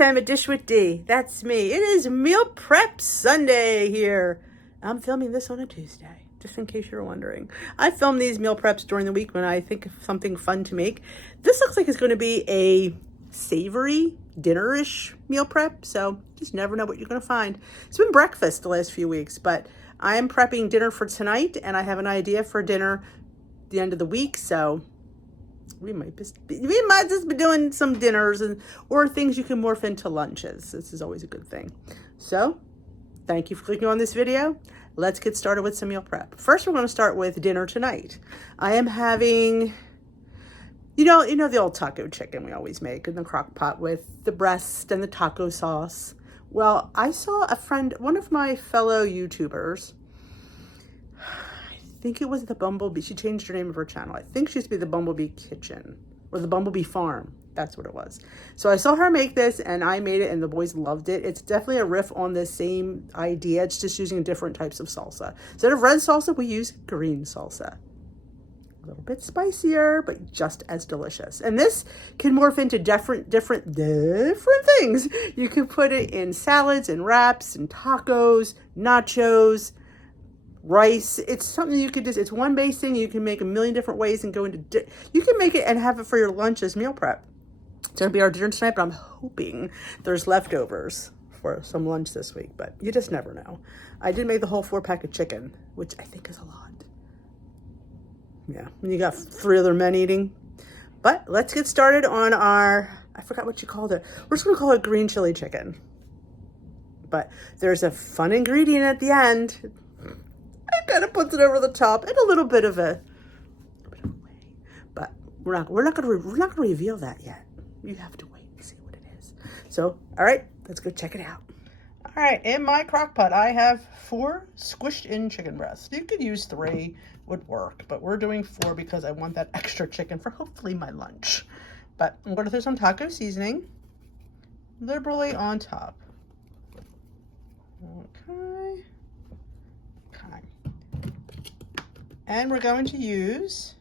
time at Dish with D. That's me. It is Meal Prep Sunday here. I'm filming this on a Tuesday, just in case you're wondering. I film these meal preps during the week when I think of something fun to make. This looks like it's going to be a savory, dinner-ish meal prep, so just never know what you're going to find. It's been breakfast the last few weeks, but I am prepping dinner for tonight, and I have an idea for dinner at the end of the week, so we might just be doing some dinners or things you can morph into lunches. This is always a good thing. So, thank you for clicking on this video. Let's get started with some meal prep. First, we're going to start with dinner tonight. I am having, you know the old taco chicken we always make in the crock pot with the breast and the taco sauce. Well, I saw a friend, one of my fellow YouTubers, I think it was the Bumblebee. She changed her name of her channel. I think she used to be the Bumblebee Kitchen or the Bumblebee Farm. That's what it was. So I saw her make this and I made it and the boys loved it. It's definitely a riff on the same idea. It's just using different types of salsa. Instead of red salsa, we use green salsa. A little bit spicier, but just as delicious. And this can morph into different things. You can put it in salads and wraps and tacos, nachos, rice. It's something you could just, it's one base thing. You can make a million different ways and go into, you can make it and have it for your lunch as meal prep. It's going to be our dinner tonight, but I'm hoping there's leftovers for some lunch this week, but you just never know. I did make the whole 4-pack of chicken, which I think is a lot. Yeah, when you got 3 other men eating. But let's get started on our, I forgot what you called it. We're just going to call it green chili chicken. But there's a fun ingredient at the end. It kind of puts it over the top in a little bit of a way. But we're not gonna reveal that yet. You have to wait and see what it is. So, all right, let's go check it out. All right, in my crock pot, I have 4 squished in chicken breasts. You could use 3, would work, but we're doing 4 because I want that extra chicken for hopefully my lunch. But I'm gonna throw some taco seasoning liberally on top. Okay. And we're going to use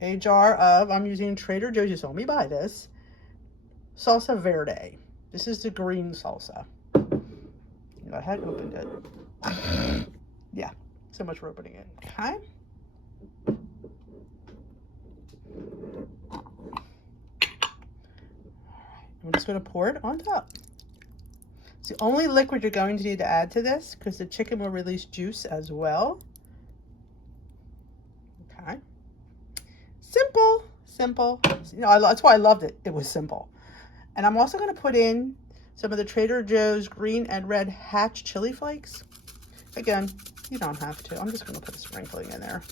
a jar of, I'm using Trader Joe's, you saw me buy this, Salsa Verde. This is the green salsa. I had opened it. Yeah, so much for opening it. Okay. I'm just going to pour it on top. It's the only liquid you're going to need to add to this because the chicken will release juice as well. Okay. Simple. You know, that's why I loved it. It was simple. And I'm also going to put in some of the Trader Joe's green and red hatch chili flakes. Again, you don't have to. I'm just going to put a sprinkling in there.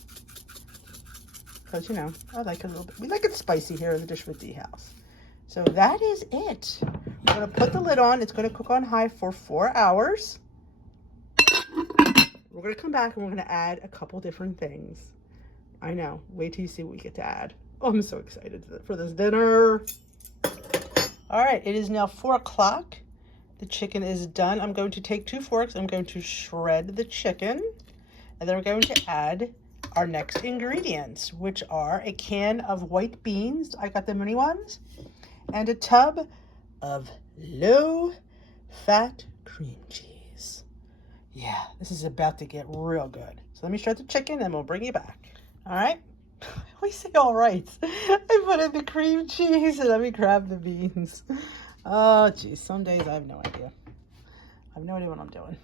Because, you know, I like it a little bit. We like it spicy here in the Dish with D house. So that is it. I'm going to put the lid on. It's going to cook on high for 4 hours. We're going to come back and we're going to add a couple different things. I know. Wait till you see what we get to add. Oh, I'm so excited for this dinner. All right. It is now 4 o'clock. The chicken is done. I'm going to take 2 forks. I'm going to shred the chicken. And then we're going to add our next ingredients, which are a can of white beans. I got the mini ones. And a tub of low-fat cream cheese. Yeah, this is about to get real good. So let me shred the chicken and we'll bring you back. All right? I always say all right. I put in the cream cheese and let me grab the beans. Oh, geez. Some days I have no idea. I have no idea what I'm doing.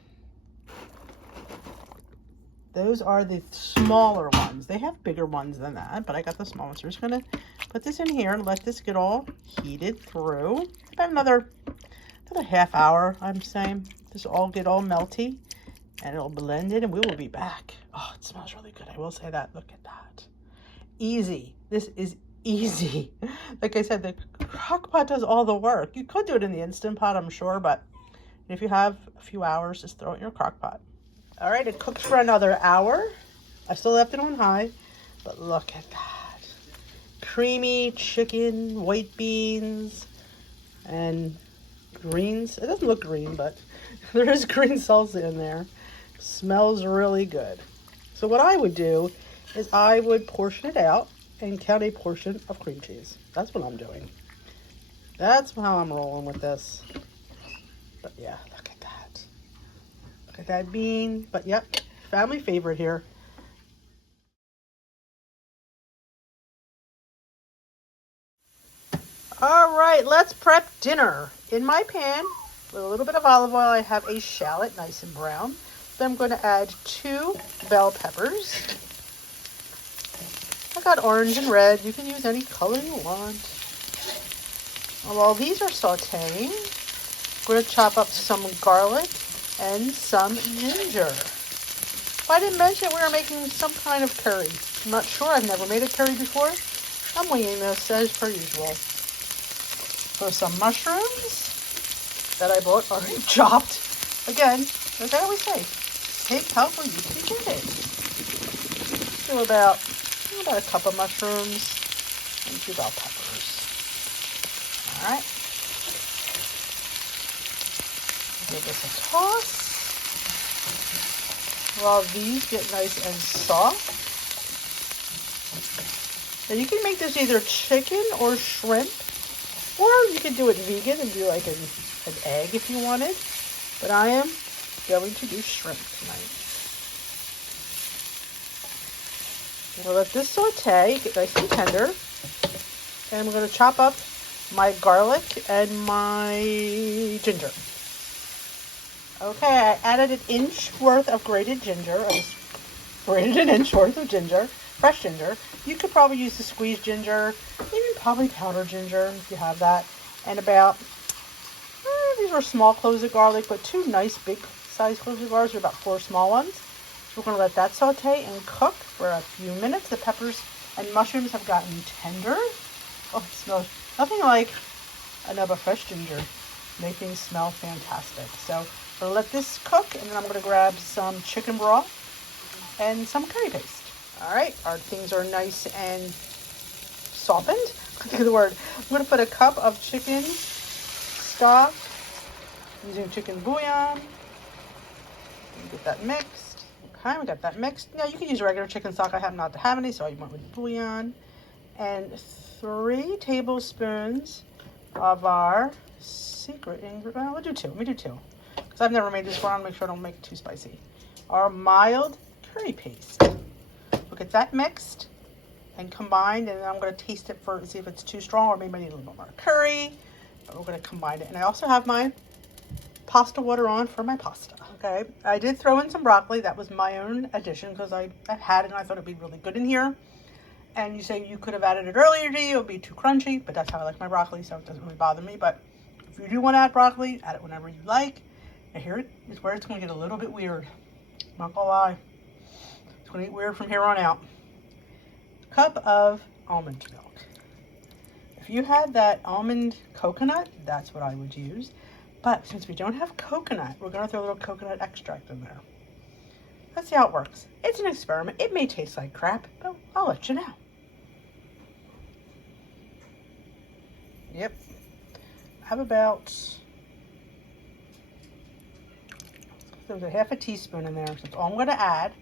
Those are the smaller ones. They have bigger ones than that, but I got the small ones. So we're just going to put this in here and let this get all heated through. About another half hour, I'm saying. This will all get all melty and it'll blend in and we will be back. Oh, it smells really good. I will say that. Look at that. Easy. This is easy. Like I said, the crock pot does all the work. You could do it in the Instant Pot, I'm sure, but if you have a few hours, just throw it in your crock pot. All right, it cooked for another hour. I still left it on high, but look at that. Creamy chicken, white beans, and greens. It doesn't look green, but there is green salsa in there. Smells really good. So what I would do is I would portion it out and count a portion of cream cheese. That's what I'm doing. That's how I'm rolling with this. But yeah, look at that. Look at that bean. But yep, family favorite here. All right, let's prep dinner. In my pan, with a little bit of olive oil, I have a shallot, nice and brown. Then I'm going to add 2 bell peppers. I got orange and red. You can use any color you want. While these are sauteing, I'm going to chop up some garlic and some ginger. I didn't mention we were making some kind of curry. I'm not sure. I've never made a curry before. I'm winging this as per usual. So some mushrooms that I bought already chopped. Again, like I always say, take help where you can get it. Do about a cup of mushrooms and 2 bell peppers. All right. Give this a toss. While these get nice and soft. Now you can make this either chicken or shrimp. Or you can do it vegan and do like an egg if you wanted. But I am going to do shrimp tonight. I'm going to let this saute, get nice and tender. And I'm going to chop up my garlic and my ginger. Okay, I added an inch worth of grated ginger. I just grated an inch worth of ginger, fresh ginger. You could probably use the squeezed ginger, even probably powdered ginger if you have that. And about, these were small cloves of garlic, but 2 nice big size cloves of garlic are about 4 small ones. So we're going to let that saute and cook for a few minutes. The peppers and mushrooms have gotten tender. Oh, it smells nothing like a nub of fresh ginger. Make things smell fantastic. So we'll let this cook, and then I'm going to grab some chicken broth and some curry paste. All right, our things are nice and softened. I think of the word. I'm going to put a cup of chicken stock using chicken bouillon. Get that mixed. Okay, we got that mixed. Now you can use regular chicken stock. I happen not to have any, so I went with bouillon. And 3 tablespoons of our secret ingredient. Well, we'll do 2. Let me do 2. Because I've never made this before. I want to make sure I don't make it too spicy. Our mild curry paste. We'll get that mixed and combined, and then I'm going to taste it for see if it's too strong or maybe I need a little more curry. But we're going to combine it. And I also have my pasta water on for my pasta. Okay, I did throw in some broccoli. That was my own addition because I had it and I thought it'd be really good in here. And you say you could have added it earlier today, it would be too crunchy, but that's how I like my broccoli, so it doesn't really bother me. But if you do want to add broccoli, add it whenever you like. And here is where it's going to get a little bit weird. I'm not gonna lie. It's going to get weird from here on out. Cup of almond milk. If you had that almond coconut, that's what I would use. But since we don't have coconut, we're going to throw a little coconut extract in there. Let's see how it works. It's an experiment. It may taste like crap, but I'll let you know. Yep. I have about there's a half a teaspoon in there. So that's all I'm going to add.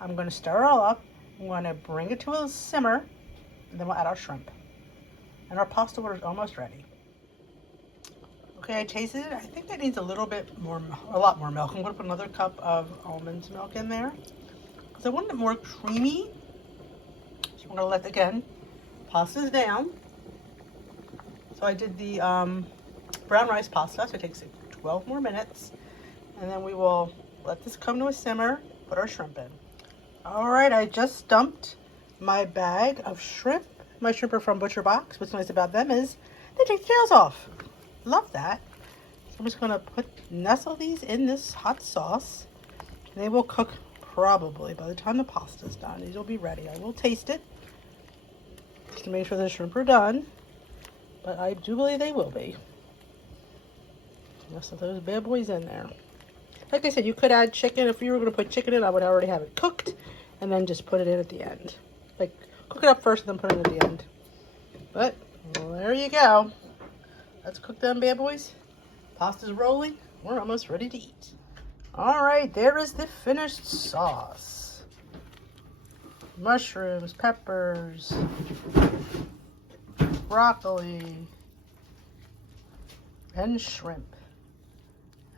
I'm going to stir it all up. I'm going to bring it to a simmer, and then we'll add our shrimp. And our pasta water is almost ready. Okay, I tasted it. I think that needs a little bit more, a lot more milk. I'm going to put another cup of almond milk in there because I want it more creamy. So I'm going to let, again, pasta's down. So I did the brown rice pasta, so it takes 12 more minutes. And then we will let this come to a simmer, put our shrimp in. All right, I just dumped my bag of shrimp. My shrimp are from Butcher Box. What's nice about them is they take the tails off. Love that. So I'm just going to nestle these in this hot sauce. They will cook probably by the time the pasta's done. These will be ready. I will taste it just to make sure the shrimp are done. But I do believe they will be. Nestle those bad boys in there. Like I said, you could add chicken. If you were going to put chicken in, I would already have it cooked and then just put it in at the end. Like, cook it up first and then put it in at the end. But, well, there you go. Let's cook them bad boys. Pasta's rolling. We're almost ready to eat. All right, there is the finished sauce. Mushrooms, peppers, broccoli, and shrimp.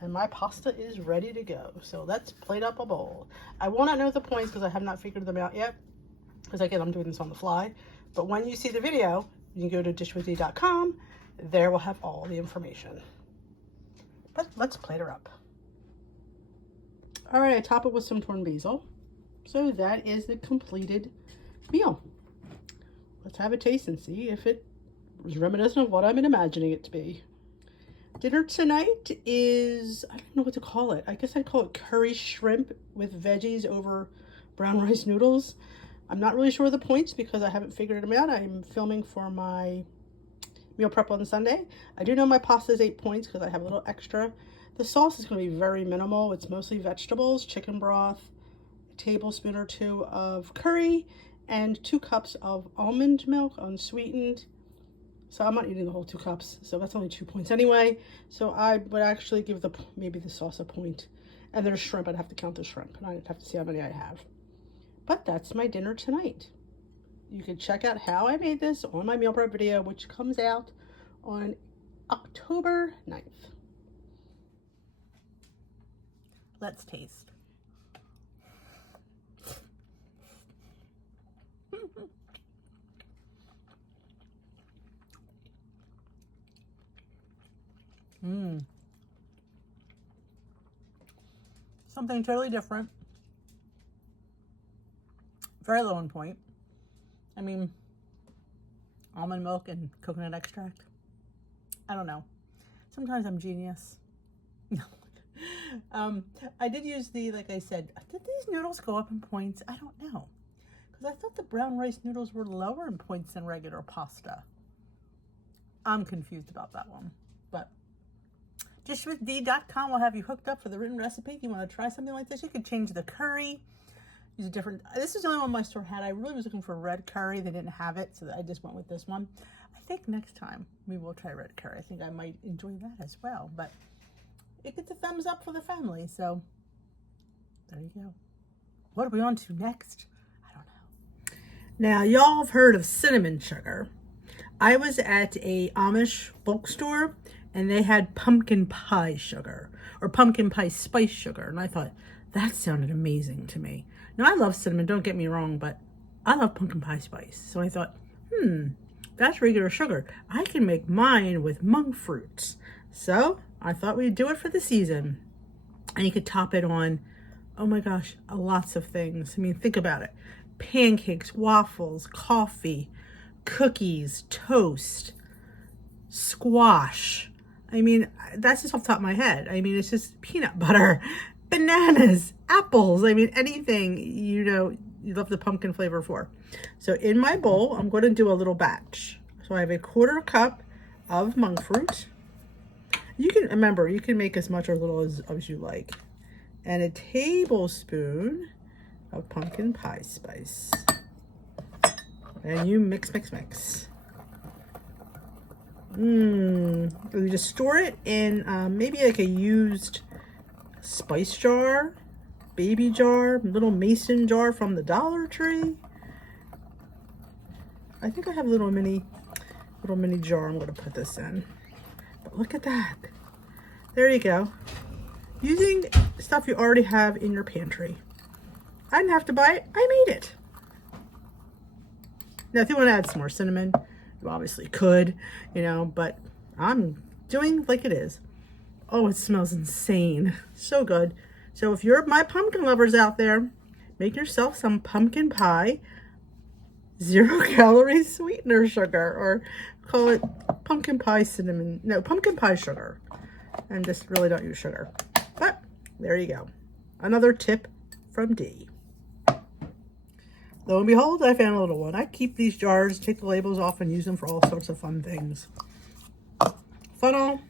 And my pasta is ready to go. So let's plate up a bowl. I will not know the points because I have not figured them out yet. Because again, I'm doing this on the fly. But when you see the video, you can go to dishwithdee.com. There we'll have all the information. But let's plate her up. All right, I top it with some torn basil. So that is the completed meal. Let's have a taste and see if it was reminiscent of what I've been imagining it to be. Dinner tonight is, I don't know what to call it. I guess I'd call it curry shrimp with veggies over brown rice noodles. I'm not really sure of the points because I haven't figured them out. I'm filming for my meal prep on Sunday. I do know my pasta is 8 points because I have a little extra. The sauce is going to be very minimal. It's mostly vegetables, chicken broth, a tablespoon or 2 of curry, and 2 cups of almond milk, unsweetened. So I'm not eating the whole 2 cups, so that's only 2 points anyway. So I would actually give maybe the sauce a point. And there's shrimp. I'd have to count the shrimp, and I'd have to see how many I have. But that's my dinner tonight. You can check out how I made this on my meal prep video, which comes out on October 9th. Let's taste. Something totally different. Very low in point. I mean, almond milk and coconut extract. I don't know. Sometimes I'm genius. I did use like I said, did these noodles go up in points? I don't know. Because I thought the brown rice noodles were lower in points than regular pasta. I'm confused about that one. But dishwithdee.com will have you hooked up for the written recipe. If you want to try something like this, you could change the curry. Use a different, this is the only one my store had. I really was looking for red curry. They didn't have it, so I just went with this one. I think next time we will try red curry. I think I might enjoy that as well. But it gets a thumbs up for the family, so there you go. What are we on to next? I don't know. Now, y'all have heard of cinnamon sugar. I was at a Amish bulk store, and they had pumpkin pie sugar, or pumpkin pie spice sugar, and I thought, that sounded amazing to me. Now, I love cinnamon, don't get me wrong, but I love pumpkin pie spice. So I thought, that's regular sugar. I can make mine with monk fruits. So I thought we'd do it for the season. And you could top it on, oh my gosh, lots of things. I mean, think about it. Pancakes, waffles, coffee, cookies, toast, squash. I mean, that's just off the top of my head. I mean, it's just peanut butter, bananas, apples. I mean, anything, you love the pumpkin flavor for. So in my bowl, I'm going to do a little batch. So I have a 1/4 cup of monk fruit. You can, remember, you can make as much or little as you like. And a tablespoon of pumpkin pie spice. And you mix. You just store it in maybe like a used spice jar, baby jar, little mason jar from the Dollar Tree. I think I have a little mini jar I'm going to put this in. But look at that. There you go. Using stuff you already have in your pantry. I didn't have to buy it. I made it. Now, if you want to add some more cinnamon, you obviously could, but I'm doing like it is. Oh, it smells insane. So good. So if you're my pumpkin lovers out there, make yourself some pumpkin pie 0-calorie sweetener sugar, or call it pumpkin pie pumpkin pie sugar. And just really don't use sugar. But there you go. Another tip from Dee. Lo and behold, I found a little one. I keep these jars, take the labels off, and use them for all sorts of fun things. Funnel,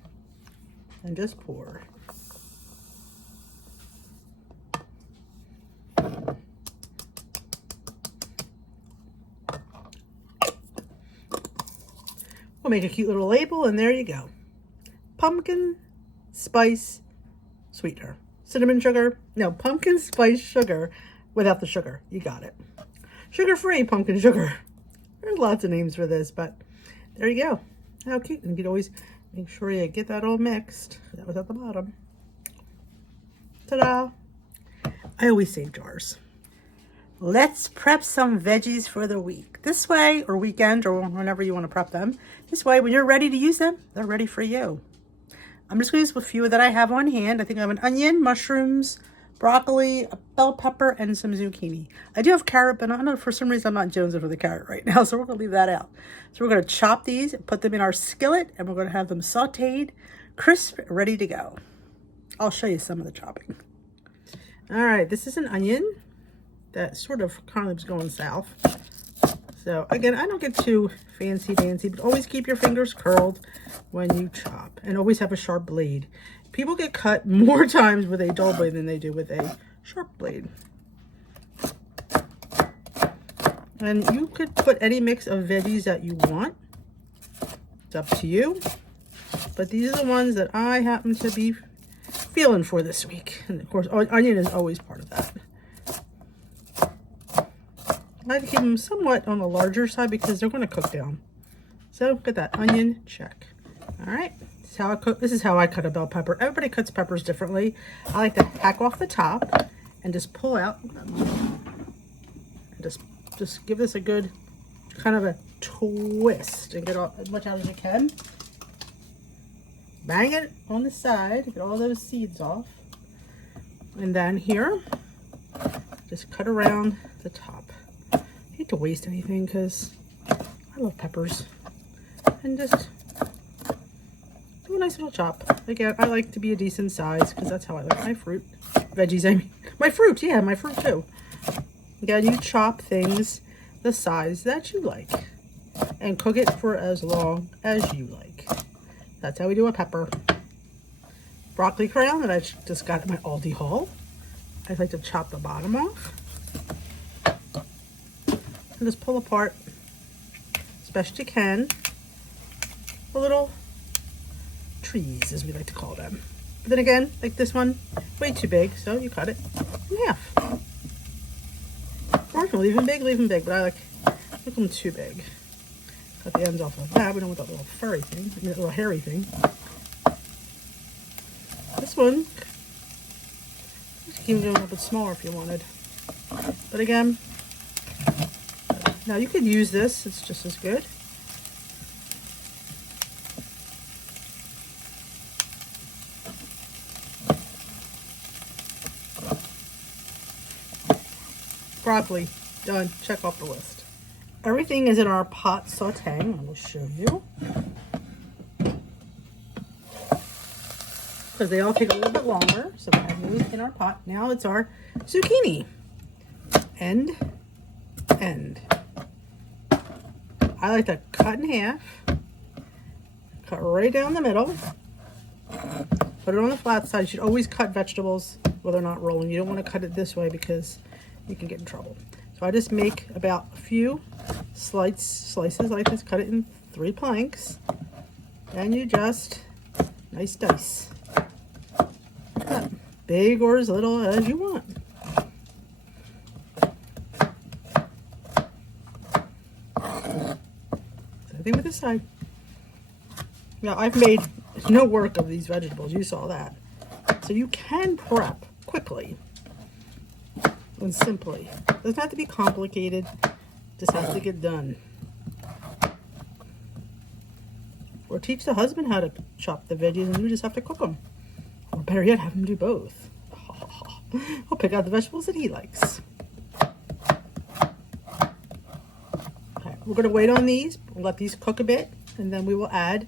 and just pour. We'll make a cute little label, and there you go. Pumpkin spice sweetener. Cinnamon sugar. No, pumpkin spice sugar without the sugar. You got it. Sugar-free pumpkin sugar. There's lots of names for this, but there you go. How cute. And you can always Make sure you get that all mixed. That was at the bottom. Ta-da! I always save jars. Let's prep some veggies for the week. This way, or weekend, or whenever you want to prep them. This way, when you're ready to use them, they're ready for you. I'm just going to use a few that I have on hand. I think I have an onion, mushrooms, broccoli, a bell pepper, and some zucchini. I do have carrot, but I don't know, for some reason I'm not jonesing for the carrot right now, so we're going to leave that out. So we're going to chop these, put them in our skillet, and we're going to have them sauteed, crisp, ready to go. I'll show you some of the chopping. All right, this is an onion that sort of kind of is going south. So again, I don't get too fancy, but always keep your fingers curled when you chop, and always have a sharp blade. People get cut more times with a dull blade than they do with a sharp blade. And you could put any mix of veggies that you want. It's up to you. But these are the ones that I happen to be feeling for this week. And of course, onion is always part of that. I like to keep them somewhat on the larger side because they're going to cook down. So get that onion, check. All right, this is how I cook. This is how I cut a bell pepper. Everybody cuts peppers differently. I like to hack off the top and just pull out. And just give this a good kind of a twist and get as much out as you can. Bang it on the side, get all those seeds off. And then here, just cut around the top. I hate to waste anything because I love peppers. And just do a nice little chop. Again, I like to be a decent size because that's how I like my fruit. Veggies, I mean. My fruit, yeah, my fruit too. Again, you chop things the size that you like. And cook it for as long as you like. That's how we do a pepper. Broccoli crown that I just got at my Aldi haul. I like to chop the bottom off. And just pull apart as best you can. The little trees, as we like to call them. But then again, like this one, way too big, so you cut it in half. Or if you leave them big, but I like them too big. Cut the ends off like that. We don't want that little furry thing, that little hairy thing. This one, you can do a little bit smaller if you wanted. But again, now you could use this, it's just as good. Broccoli, done, check off the list. Everything is in our pot sauteing. I will show you. Because they all take a little bit longer. So we have those in our pot. Now it's our zucchini. End. I like to cut in half. Cut right down the middle. Put it on the flat side. You should always cut vegetables while they're not rolling. You don't want to cut it this way because you can get in trouble. So I just make about a few slices like this, cut it in 3 planks, and you just nice dice. Big or as little as you want. Same thing with this side. Now I've made no work of these vegetables, you saw that. So you can prep quickly and simply. It doesn't have to be complicated, just has to get done. Or teach the husband how to chop the veggies and you just have to cook them. Or better yet, have him do both. He'll pick out the vegetables that he likes. Okay, we're going to wait on these. We'll let these cook a bit, and then we will add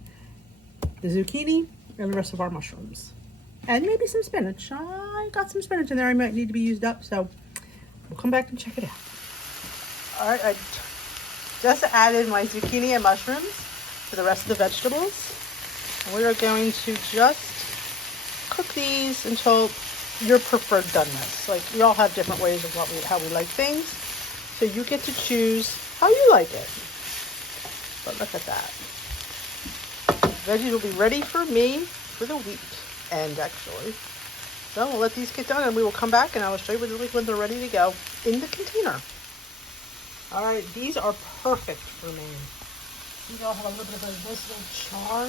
the zucchini and the rest of our mushrooms. And maybe some spinach. I got some spinach in there I might need to be used up, so we'll come back and check it out. All right, I just added my zucchini and mushrooms to the rest of the vegetables. And we are going to just cook these until your preferred doneness. Like, we all have different ways of how we like things. So you get to choose how you like it. But look at that. Veggies will be ready for me for the weekend, actually. So we'll let these get done and we will come back and I will show you what they look when they're ready to go in the container. All right, these are perfect for me. These all have a little bit of a nice little char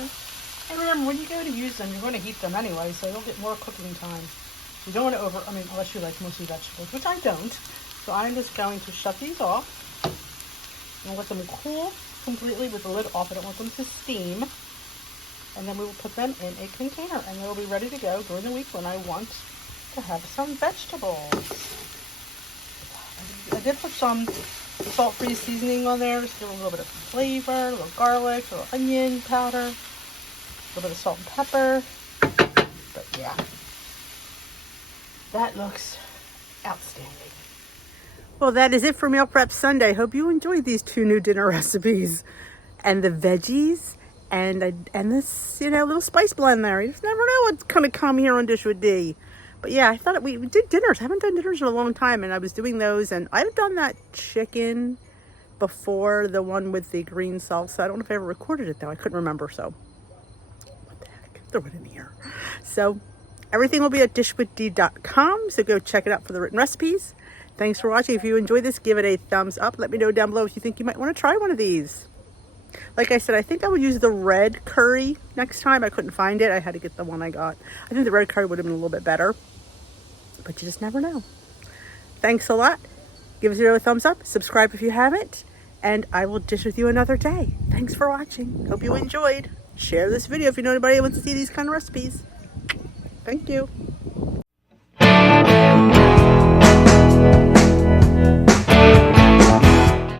And remember, when you go to use them, you're going to heat them anyway, so you'll get more cooking time. You don't want to unless you like mushy vegetables, which I don't. So I'm just going to shut these off and let them cool completely with the lid off. I don't want them to steam. And then we will put them in a container, and they'll be ready to go during the week when I want to have some vegetables. I did put some salt-free seasoning on there, just give a little bit of flavor, a little garlic, a little onion powder, a little bit of salt and pepper. But yeah, that looks outstanding. Well, that is it for Meal Prep Sunday. Hope you enjoyed these 2 new dinner recipes and the veggies and this, little spice blend there. You just never know what's gonna come here on Dish with D. But yeah, I thought we did dinners. I haven't done dinners in a long time, and I was doing those, and I've done that chicken before, the one with the green salsa. I don't know if I ever recorded it though. I couldn't remember, so what the heck? Throw it in here. So everything will be at dishwithdee.com, so go check it out for the written recipes. Thanks for watching. If you enjoyed this, give it a thumbs up. Let me know down below if you think you might want to try one of these. Like I said, I think I would use the red curry next time. I couldn't find it. I had to get the one I got. I think the red curry would have been a little bit better, but you just never know. Thanks a lot. Give us a thumbs up. Subscribe if you haven't, and I will dish with you another day. Thanks for watching. Hope you enjoyed. Share this video if you know anybody who wants to see these kind of recipes. Thank you.